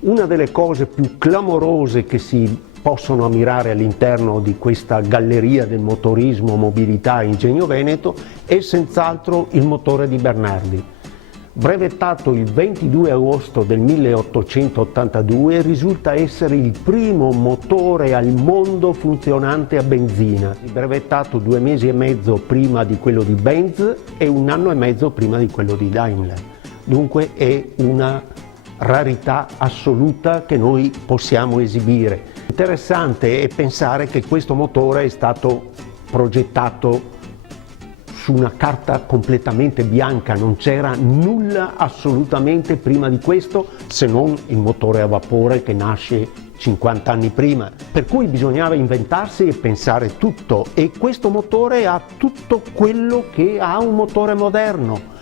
Una delle cose più clamorose che si possono ammirare all'interno di questa galleria del motorismo, mobilità e ingegno veneto è senz'altro il motore di Bernardi. Brevettato il 22 agosto del 1882, risulta essere il primo motore al mondo funzionante a benzina, brevettato 2 mesi e mezzo prima di quello di Benz e 1 anno e mezzo prima di quello di Daimler. Dunque è una rarità assoluta che noi possiamo esibire. Interessante è pensare che questo motore è stato progettato su una carta completamente bianca, non c'era nulla assolutamente prima di questo, se non il motore a vapore che nasce 50 anni prima, per cui bisognava inventarsi e pensare tutto, e questo motore ha tutto quello che ha un motore moderno.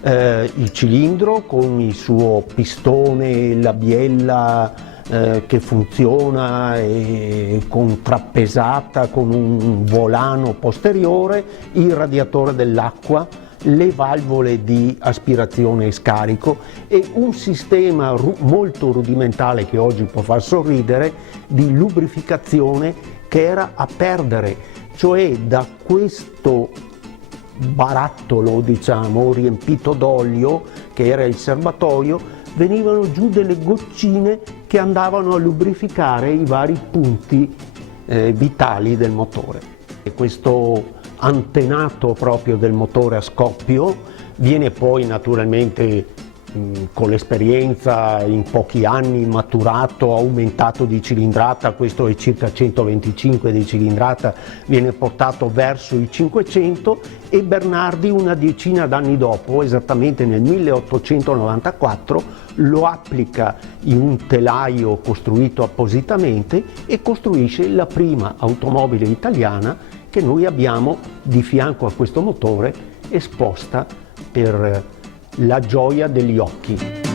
Il cilindro con il suo pistone, la biella che funziona con trappesata, con un volano posteriore, il radiatore dell'acqua, le valvole di aspirazione e scarico e un sistema molto rudimentale che oggi può far sorridere di lubrificazione che era a perdere, cioè da questo barattolo, diciamo, riempito d'olio che era il serbatoio, venivano giù delle goccine che andavano a lubrificare i vari punti vitali del motore. E questo antenato proprio del motore a scoppio viene poi naturalmente con l'esperienza in pochi anni maturato, aumentato di cilindrata, questo è circa 125 di cilindrata, viene portato verso i 500 e Bernardi una decina d'anni dopo, esattamente nel 1894, lo applica in un telaio costruito appositamente e costruisce la prima automobile italiana che noi abbiamo di fianco a questo motore esposta per la gioia degli occhi.